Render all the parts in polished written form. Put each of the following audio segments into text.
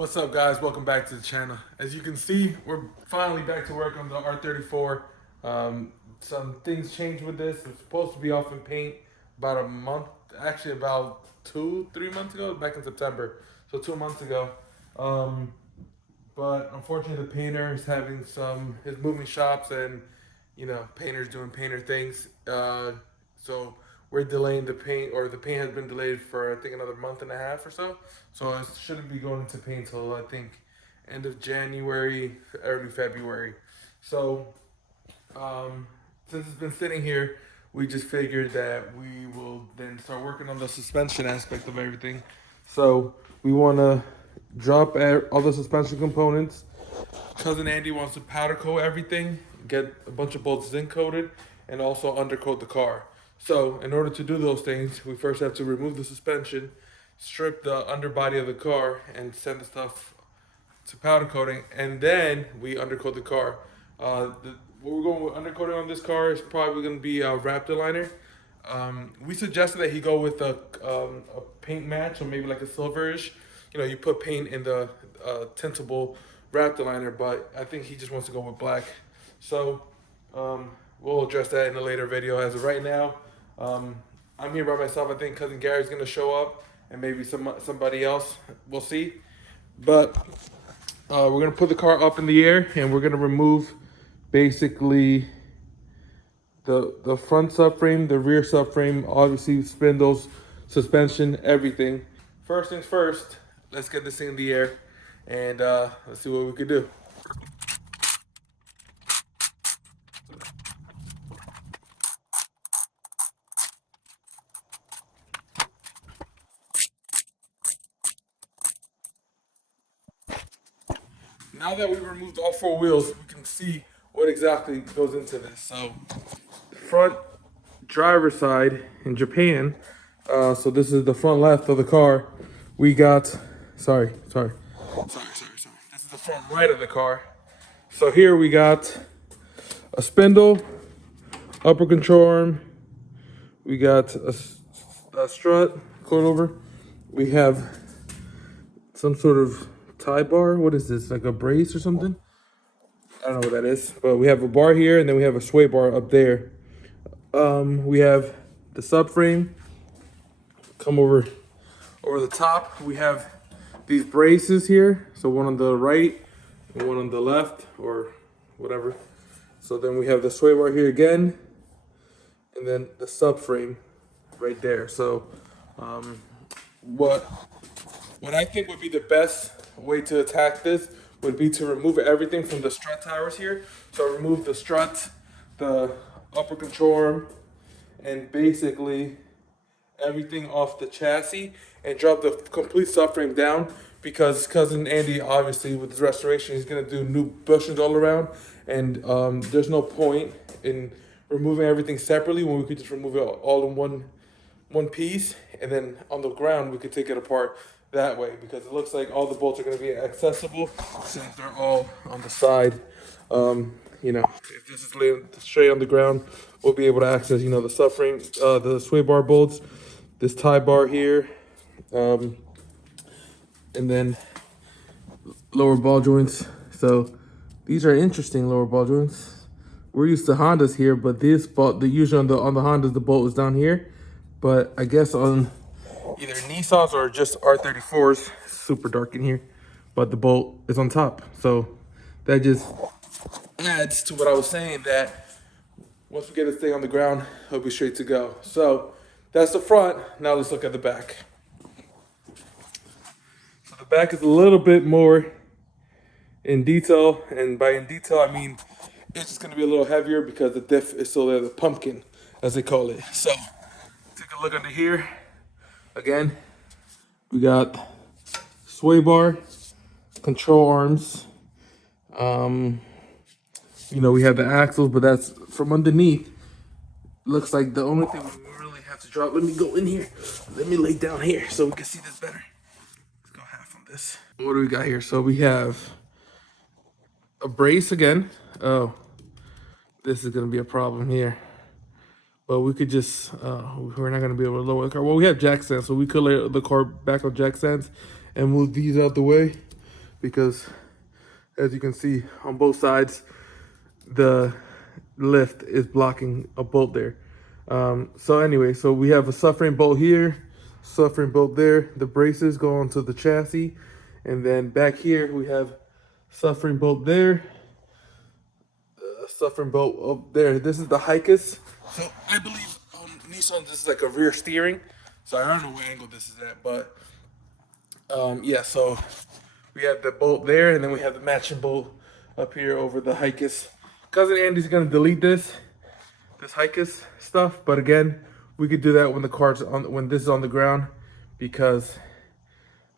What's up, guys? Welcome back to the channel. As you can see, we're finally back to work on the R34. Some things changed with this. It's supposed to be off in paint about a month, actually about 3 months ago, back in September. So 2 months ago. Um, but unfortunately, the painter is having his moving shops and, painters doing painter things. So we're delaying the paint, or the paint has been delayed for I think another month and a half or so. So it shouldn't be going into paint till I think end of January, early February. So um, since it's been sitting here, we just figured that we will then start working on the suspension aspect of everything. So we want to drop all the suspension components. Cousin Andy wants to powder coat everything, get a bunch of bolts zinc coated, and also undercoat the car. So in order to do those things, we first have to remove the suspension, strip the underbody of the car, and send the stuff to powder coating, and then we undercoat the car. What we're going with undercoating on this car is probably going to be a Raptor liner. We suggested that he go with a paint match, or maybe like a silverish. You put paint in the tintable Raptor liner, but I think he just wants to go with black. So we'll address that in a later video. As of right now, I'm here by myself. I think Cousin Gary's going to show up, and maybe somebody else. We'll see. But we're gonna put the car up in the air, and we're gonna remove basically the front subframe, the rear subframe, obviously spindles, suspension, everything. First things first, let's get this thing in the air, and let's see what we can do. Now that we've removed all four wheels, we can see what exactly goes into this. So, front driver's side in Japan. So this is the front left of the car. We got, sorry. This is the front right of the car. So here we got a spindle, upper control arm. We got a strut, coilover. We have some sort of tie bar. What is this? Like a brace or something? I don't know what that is. But we have a bar here, and then we have a sway bar up there. We have the subframe. Come over the top. We have these braces here. So one on the right and one on the left, or whatever. So then we have the sway bar here again, and then the subframe right there. So what I think would be the best way to attack this would be to remove everything from the strut towers here. So remove the strut, the upper control arm, and basically everything off the chassis, and drop the complete subframe down, because Cousin Andy, obviously with his restoration, he's gonna do new bushings all around, and there's no point in removing everything separately when we could just remove it all in one piece, and then on the ground we could take it apart that way, because it looks like all the bolts are going to be accessible since they're all on the side. If this is laying straight on the ground, we'll be able to access, the subframe, the sway bar bolts, this tie bar here, and then lower ball joints. So these are interesting lower ball joints. We're used to Hondas here, but this bolt, usually on the Hondas, the bolt is down here. But I guess on either Nissans or just R34s, super dark in here, but the bolt is on top. So that just adds to what I was saying, that once we get this thing on the ground, it'll be straight to go. So that's the front. Now let's look at the back. So the back is a little bit more in detail, and by in detail I mean it's just gonna be a little heavier because the diff is still there, the pumpkin as they call it. So take a look under here. Again, we got sway bar, control arms. We have the axles, but that's from underneath. Looks like the only thing we really have to drop. Let me go in here. Let me lay down here so we can see this better. Let's go half on this. What do we got here? So we have a brace again. Oh, this is gonna be a problem here. But we could just, we're not going to be able to lower the car. Well, we have jack stands, so we could lay the car back on jack stands and move these out the way. because as you can see on both sides, the lift is blocking a bolt there. So anyway, so we have a subframe bolt here, subframe bolt there. The braces go onto the chassis, and then back here we have subframe bolt there, subframe bolt up there. This is the Hikes. So I believe on Nissan this is like a rear steering. So I don't know what angle this is at, but yeah. So we have the bolt there, and then we have the matching bolt up here over the Hikes. Cousin Andy's gonna delete this Hikes stuff, but again, we could do that when the car's on, when this is on the ground, because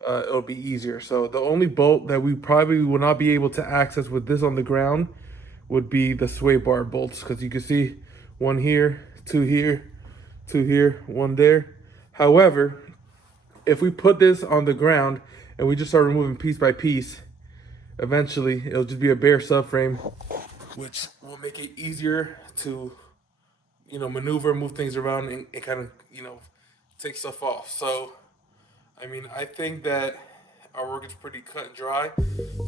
it'll be easier. So the only bolt that we probably will not be able to access with this on the ground would be the sway bar bolts, because you can see one here, two here, two here, one there. However, if we put this on the ground and we just start removing piece by piece, eventually it'll just be a bare subframe, which will make it easier to, you know, maneuver, move things around, and kind of, you know, take stuff off. So, I mean, I think that our work is pretty cut and dry.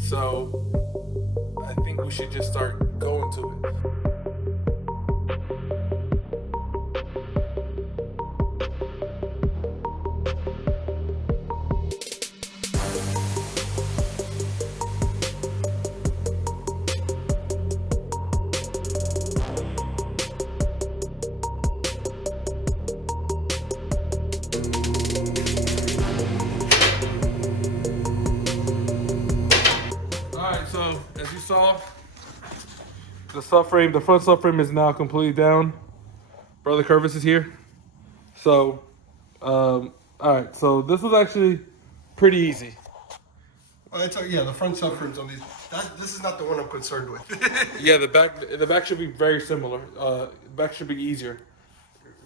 So, I think we should just start going to it. So as you saw, the subframe, the front subframe is now completely down. Brother Curvis is here. So, all right. So this was actually pretty easy. Well, yeah, the front subframes on these. This is not the one I'm concerned with. Yeah, the back should be very similar. The back should be easier.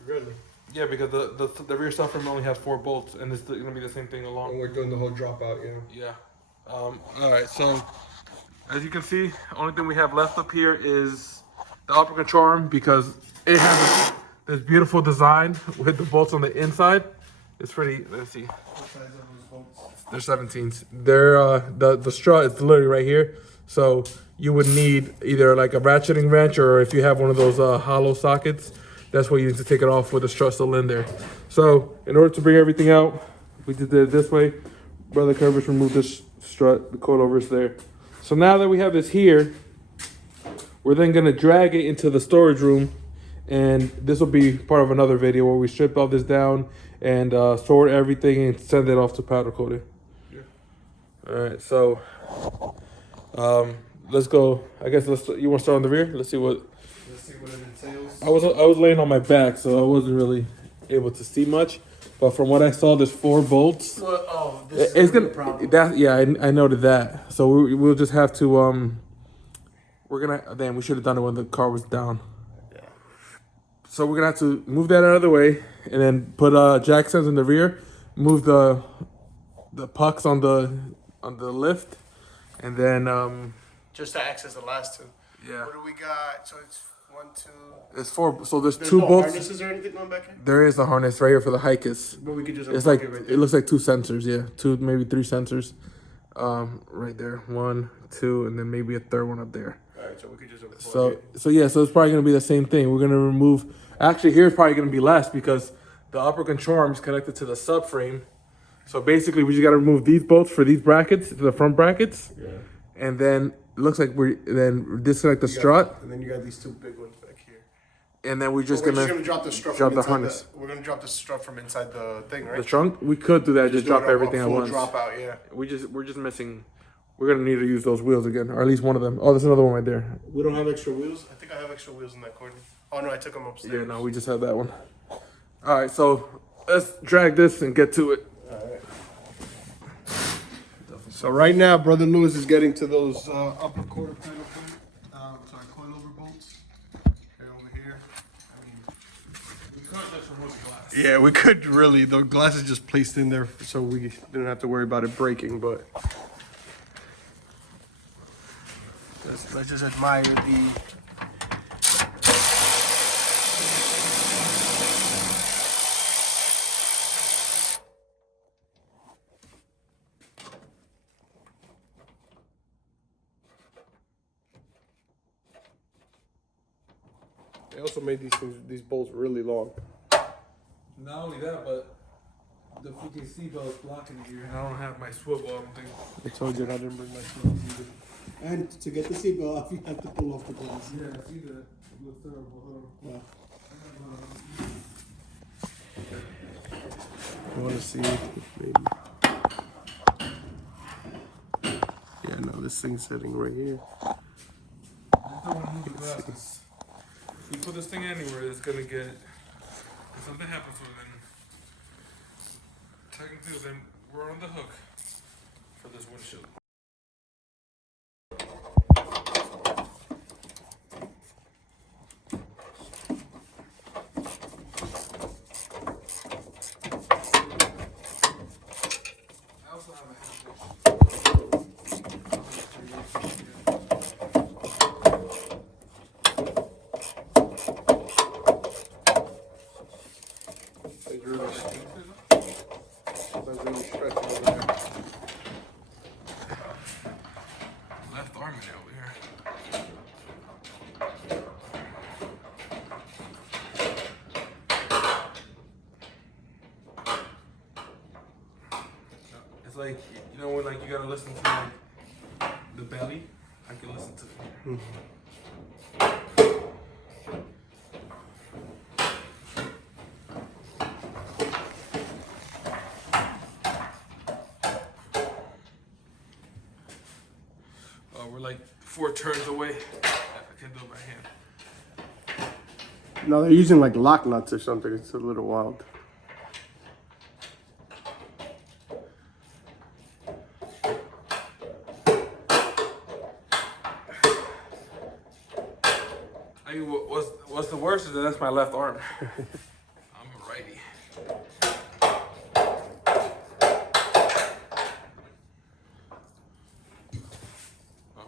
Really? Yeah, because the rear subframe only has 4 bolts, and it's gonna be the same thing along. And we're doing the whole dropout, yeah. Yeah. All right. So as you can see, only thing we have left up here is the upper control arm, because it has this beautiful design with the bolts on the inside. It's pretty. Let's see. What size are those bolts? They're 17s. They're the strut is literally right here. So you would need either like a ratcheting wrench, or if you have one of those hollow sockets, that's what you need to take it off with the strut still in there. So in order to bring everything out, we did it this way. Brother Curvis removed this strut. The coilover is there. So now that we have this here, we're then gonna drag it into the storage room, and this will be part of another video where we strip all this down and sort everything and send it off to powder coating. Yeah. All right, so let's go. I guess you want to start on the rear? Let's see what it entails. I was laying on my back, so I wasn't really able to see much. But from what I saw, there's 4 bolts. Well, oh, this it's is gonna a problem. that yeah, I noted that. So we'll just have to we're gonna then we should have done it when the car was down. Yeah. So we're gonna have to move that out of the way, and then put jack stands in the rear, move the pucks on the lift, and then Just to access the last 2. yeah. What do we got? So it's 1, 2. It's 4. So there's There's 2 no bolts. harnesses or anything going back here? There is a harness right here for the Hikes. But we could just It's unplug like it right it there. looks like 2 sensors. Yeah, 2 maybe 3 sensors. Right there, 1, 2, and then maybe a third one up there. Alright, so we could just unplug it. So yeah, so it's probably gonna be the same thing. We're gonna remove. Actually, here's probably gonna be less, because the upper control arm is connected to the subframe. So basically, we just gotta remove these bolts for these brackets, the front brackets, Yeah. and then it looks like we're then disconnect the strut, And then you got these 2 big ones back here. and then we're just We're gonna just gonna drop the strut drop from the inside harness. we're gonna drop the strut from inside the thing, right? The trunk. We could do that. Just do it drop a everything at full once. Dropout, yeah. We're just missing. We're gonna need to use those wheels again, or at least one of them. Oh, there's another one right there. We don't have extra wheels. I think I have extra wheels in that corner. Oh no, I took them upstairs. Yeah, no, we just have that one. All right, so let's drag this and get to it. Alright. So right now, Brother Lewis is getting to those upper quarter panel coilover bolts. They're over here. I mean, We could just remove the glass. yeah, we could really. The glass is just placed in there, so we didn't have to worry about it breaking. But let's just admire the. They also made these bolts really long. Not only that, but the freaking seatbelt's blocking it here, and I don't have my swivel. I don't think. I told you I didn't bring my swivels either. And to get the seatbelt off, you have to pull off the glass. Yeah, I see that. It looks terrible. Hold on. Yeah. I want to see maybe. Yeah, no, this thing's sitting right here. I don't want to move the glasses. If you put this thing anywhere, it's gonna get. If something happens with it, then technically, then we're on the hook for this windshield. I also have a half It's really stretching over there. left arm in over here. It's like, you know, when like you gotta listen to like the belly, I can listen to it. We're like 4 turns away. I can do it by hand. No, they're using like lock nuts or something. It's a little wild. I mean, what's the worst is that that's my left arm. I'm a righty. Oh,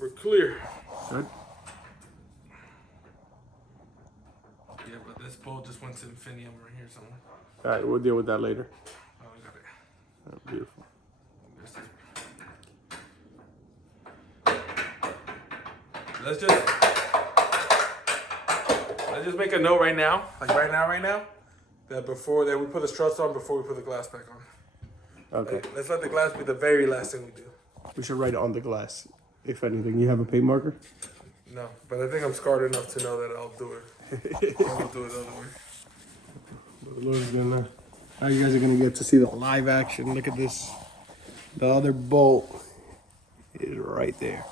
we're clear. Good. Yeah, but this bolt just went to infinity right here somewhere. All right, we'll deal with that later. Oh, I got it. Oh, beautiful. There's this. Let's just make a note right now, right now, that before that we put the struts on before we put the glass back on. Okay. Let's let the glass be the very last thing we do. We should write it on the glass. If anything, you have a paint marker? No, but I think I'm scarred enough to know that I'll do it. I won't do it the other way. The Lord's gonna. Now you guys are gonna get to see the live action. Look at this. The other bolt is right there.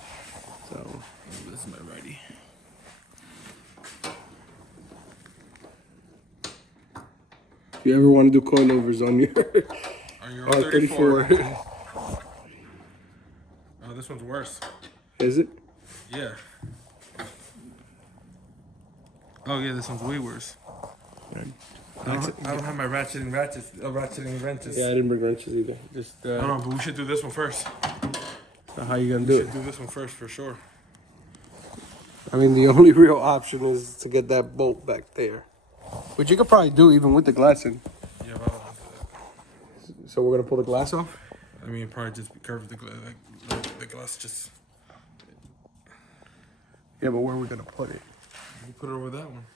So This is my righty. if you ever want to do coilovers on your On your R34, Oh, this one's worse. is it? Yeah. Oh yeah, this one's way worse. I don't have my ratcheting wrenches. Yeah, I didn't bring wrenches either. Just I don't know, but we should do this one first. so how you gonna We do should it? do this one first for sure. I mean, the only real option is to get that bolt back there, which you could probably do even with the glass in. Yeah, but I don't want to do that. So we're gonna pull the glass off. I mean, probably just curve the glass, like the glass just. Yeah, but where are we gonna put it? We put it over that one.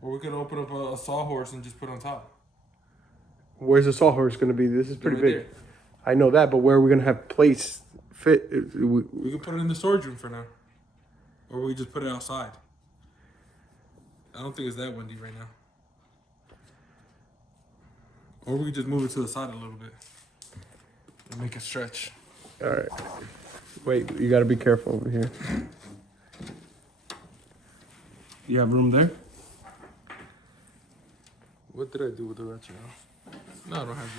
Or we can open up a sawhorse and just put it on top. Where's the sawhorse gonna be? This is pretty Right big. there. I know that, but where are we gonna have place fit? We can put it in the storage room for now. Or we just put it outside. I don't think it's that windy right now. Or we can just move it to the side a little bit. And make it stretch. All right. Wait, you gotta be careful over here. You have room there? What did I do with the ratchet now? No, I don't have to.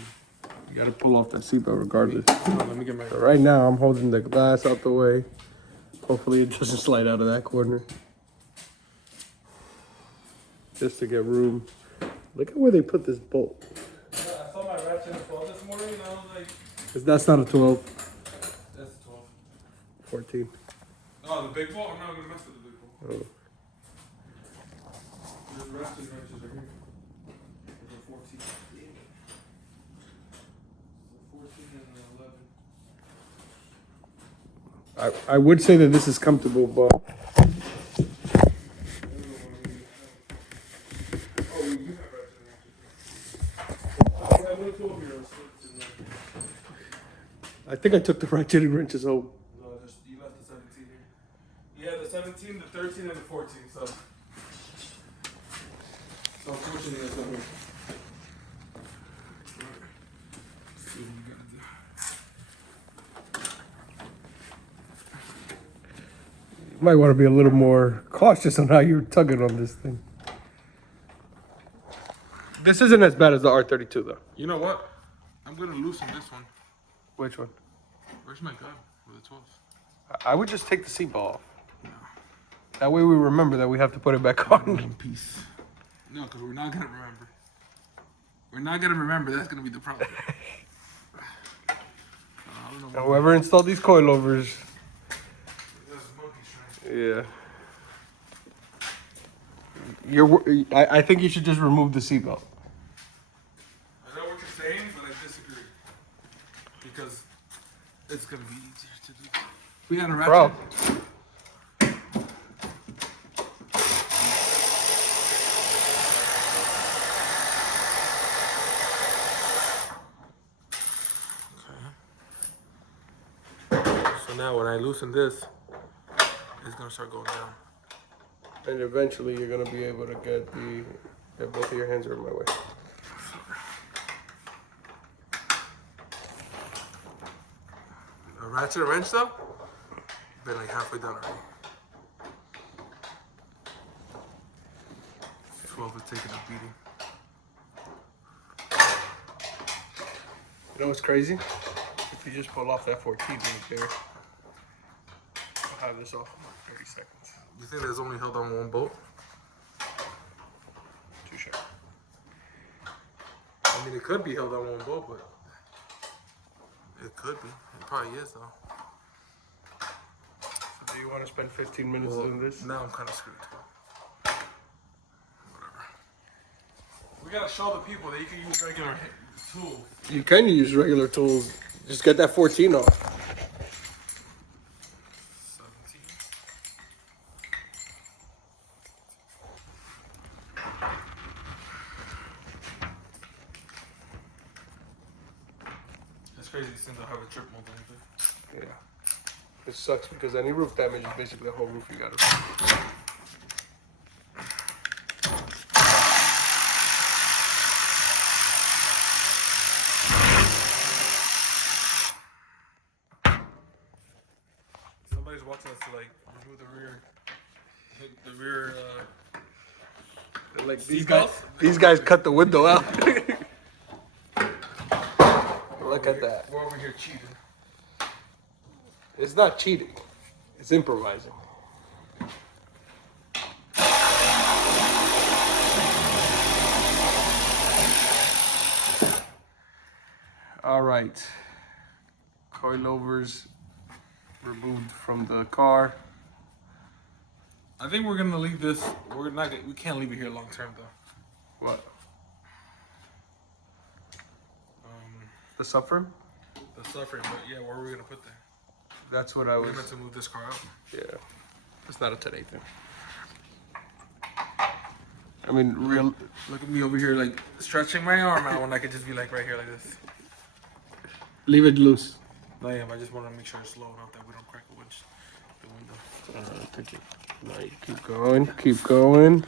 You gotta pull off that seatbelt regardless. Let me get my. So right now, I'm holding the glass out the way. Hopefully, it doesn't slide out of that corner. Just to get room. Look at where they put this bolt. I saw my ratchet in 12 this morning and I was like, 'Cause that's not a 12, that's 12. 14. Oh, the big bolt? I'm not going to mess with the big bolt. Oh. There's ratchet wrenches right here. There's a 14. So 14 and an 11. I would say that this is comfortable, but I think I took the ratcheting wrenches home. No, just you left the 17 here. Yeah, the 17, the 13, and the 14. So unfortunately, that's not here. Let's see what we gotta do. You might want to be a little more cautious on how you're tugging on this thing. This isn't as bad as the R32 though. You know what? I'm gonna loosen this one. Which one? Where's my gun with the 12? I would just take the seatball off. No. That way we remember that we have to put it back on. In peace. No, because we're not gonna remember. We're not gonna remember. That's gonna be the problem. I don't know. Whoever installed these coilovers. That's monkey Yeah. strength. I think you should just remove the seatbelt. I know what you're saying, but I disagree. Because it's gonna be easier to do. We had a ratchet. Bro. So now when I loosen this, it's gonna start going down. And eventually you're gonna be able to get both of your hands are in my way. A ratchet wrench though? Been like halfway done already. 12 is taking a beating. You know what's crazy? If you just pull off that 14 right there, I'll have this off in 30 seconds. You think there's only held on one bolt? Too sharp. I mean, it could be held on one bolt, but it could be. It probably is though. So do you want to spend 15 minutes doing this? Now I'm kind of screwed. Whatever. We gotta show the people that you can use regular tools. You can use regular tools. Just get that 14 off. 17. That's crazy. These things don't have a trip mold or anything. Yeah. It sucks because any roof damage is basically the whole roof you gotta. Somebody's watching us to like remove the rear. Like Seatbelts? these guys cut the window out. Look at that. We're over here cheating. It's not cheating. It's improvising. All right. Coilovers removed from the car. I think we're gonna leave this. We can't leave it here long term though. What? The subframe? The suffering, but yeah, where are we gonna put that? That's what I We're was. meant to move this car out. Yeah. It's not a today thing. I mean, real. Look at me over here, like stretching my arm out when I could just be like right here, like this. Leave it loose. No, yeah, but I just want to make sure it's low enough that we don't crack the window. Take it. No, you keep going. Keep going.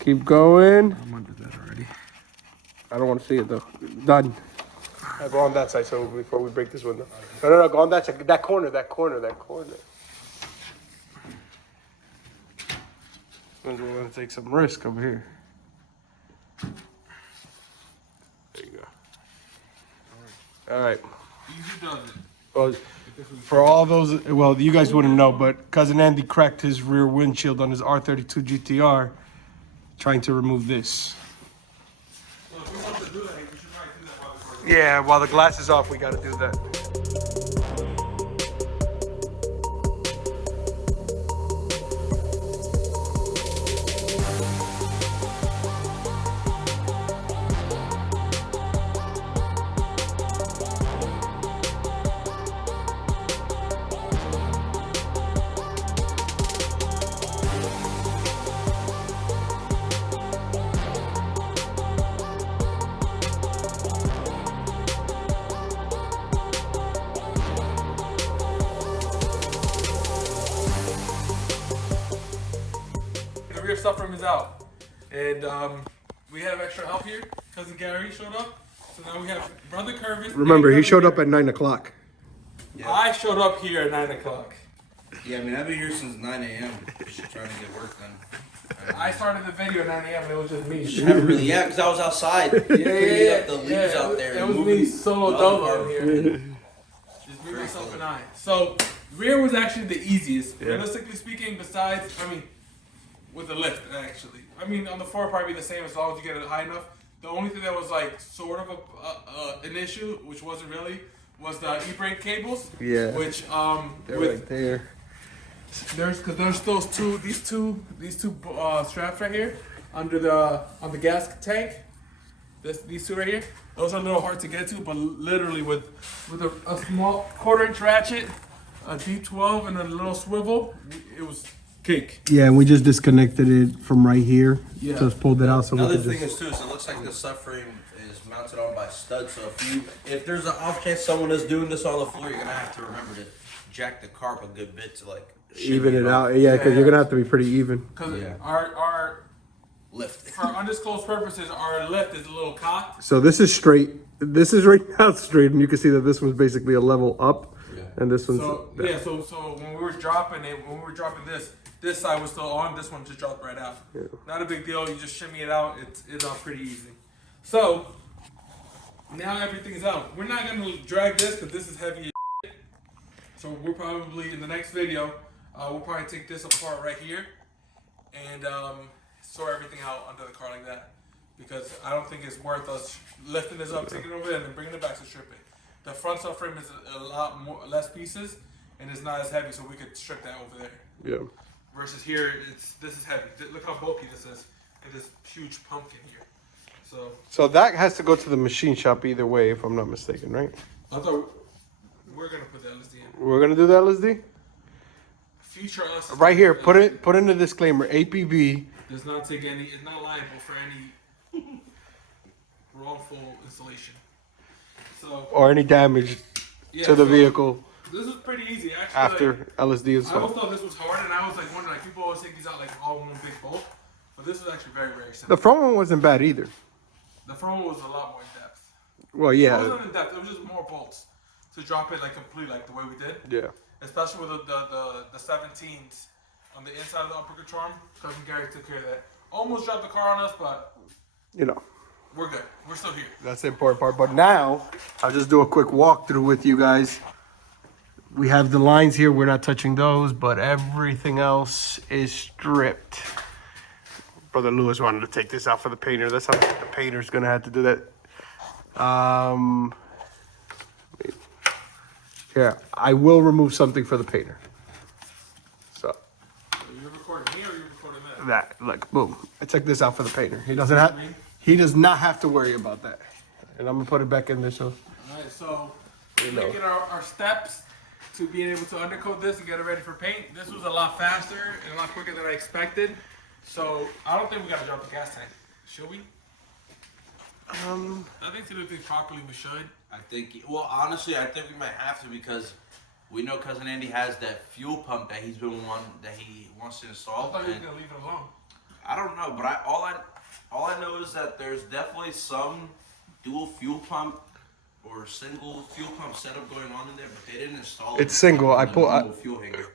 Keep going. I'm under that already. I don't want to see it though. Done. I'll go on that side so before we break this window. No, go on that side. That corner. We're gonna take some risk over here. There you go. All right. Easy does it. Well, for all those, well, you guys wouldn't know, but Cousin Andy cracked his rear windshield on his R32 GTR trying to remove this. Well, if we want to do that, we should probably do that while the car is Yeah, while the glass is off, we gotta do that. subframe is out. And we have extra help here. Cousin Gary showed up. So now we have Brother Curvis. Remember, he showed up at 9 o'clock. Yeah. I showed up here at 9 o'clock. Yeah, I mean, I've been here since 9 a.m. just trying to get work done. I started the video at 9 a.m. and it was just me. Yeah, because I was outside. Yeah. The leaves out there. It was me solo dolo in here. Just me, myself, and I. So, rear was actually the easiest. Yeah. Realistically speaking, besides, I mean, with the lift, actually. I mean, on the floor, probably the same as long as you get it high enough. The only thing that was like sort of an issue, which wasn't really, was the e-brake cables. Yeah. Which they're right there. There's these two straps right here under on the gas tank. These two right here. Those are a little hard to get to, but literally with a small 1/4-inch ratchet, a D12, and a little swivel, it was cake. Yeah, and we just disconnected it from right here. Yeah. Just pulled it out so Another we could thing is too, so it looks like the subframe is mounted on by studs. So if there's an off chance someone is doing this on the floor, you're gonna have to remember to jack the car up a good bit to like even it out. Yeah, because you're gonna have to be pretty even. Because our lift. For undisclosed purposes, our lift is a little cocked. So this is straight. This is right now straight, and you can see that this one's basically a level up, and this one's so when we were dropping this side was still on. This one just dropped right out. Yeah. Not a big deal. You just shimmy it out. It's out pretty easy. So now everything's out. We're not gonna drag this because this is heavy as shit. So we'll probably in the next video we'll probably take this apart right here and sort everything out under the car like that, because I don't think it's worth us lifting this up, taking it over there, and then bringing it back to strip it. The front subframe is a lot less pieces and it's not as heavy, so we could strip that over there. Yeah. Versus here, this is heavy. Look how bulky this is, and this huge pumpkin here. So that has to go to the machine shop either way, if I'm not mistaken, right? I thought we're gonna put the LSD in. We're gonna do the LSD. Future us. Right here, put in the disclaimer. APB does not take any. It's not liable for any wrongful installation. So or any damage to the vehicle. This was pretty easy actually. After LSD I installed. always thought this was hard, and I was like wondering, like people always take these out like all in one big bolt, but this was actually very simple. The front one wasn't bad either. The front one was a lot more in depth. Well, yeah. It wasn't in depth. It was just more bolts to drop it like complete, like the way we did. Yeah. Especially with the 17s on the inside of the upper control arm. Cousin Gary took care of that. Almost dropped the car on us, but you know, we're good. We're still here. That's the important part. But now, I'll just do a quick walkthrough with you guys. We have the lines here. We're not touching those, but everything else is stripped. Brother Lewis wanted to take this out for the painter. That's how the painter's gonna have to do that. Here, I will remove something for the painter. So. Are you recording me or are you recording that? Look, boom. I took this out for the painter. He does not have to worry about that. And I'm gonna put it back in there so. Alright, so we're making our steps to being able to undercoat this and get it ready for paint. This was a lot faster and a lot quicker than I expected. So I don't think we gotta drop the gas tank. Should we? I think to do things properly we should. I think, well, honestly, I think we might have to, because we know Cousin Andy has that fuel pump that he wants to install. I thought he was gonna leave it alone. I don't know, but all I know is that there's definitely some dual fuel pump or single fuel pump setup going on in there, but they didn't install it. It's single. I pull. Fuel hanger.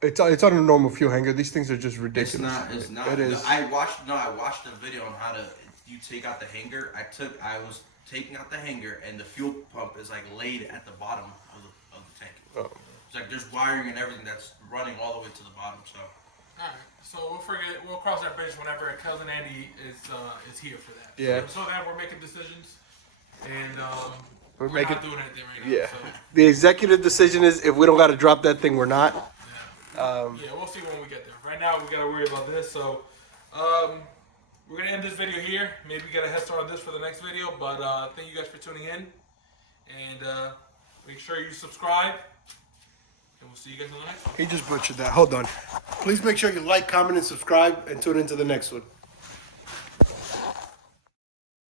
It's on a normal fuel hanger. These things are just ridiculous. It's not. It is. I watched the video on how to take out the hanger. I was taking out the hanger, and the fuel pump is like laid at the bottom of the tank. Oh. It's like there's wiring and everything that's running all the way to the bottom. So. Alright, so we'll cross that bridge whenever Cousin Andy is here for that. Yeah. So that we're making decisions, and we're not doing anything right now. Yeah. So. The executive decision is if we don't got to drop that thing, we're not. Yeah, we'll see when we get there. Right now, we gotta worry about this. So, we're gonna end this video here. Maybe get a head start on this for the next video. But thank you guys for tuning in, and make sure you subscribe. And we'll see you guys on the next one. He just butchered that. Hold on. Please make sure you like, comment, and subscribe, and tune into the next one.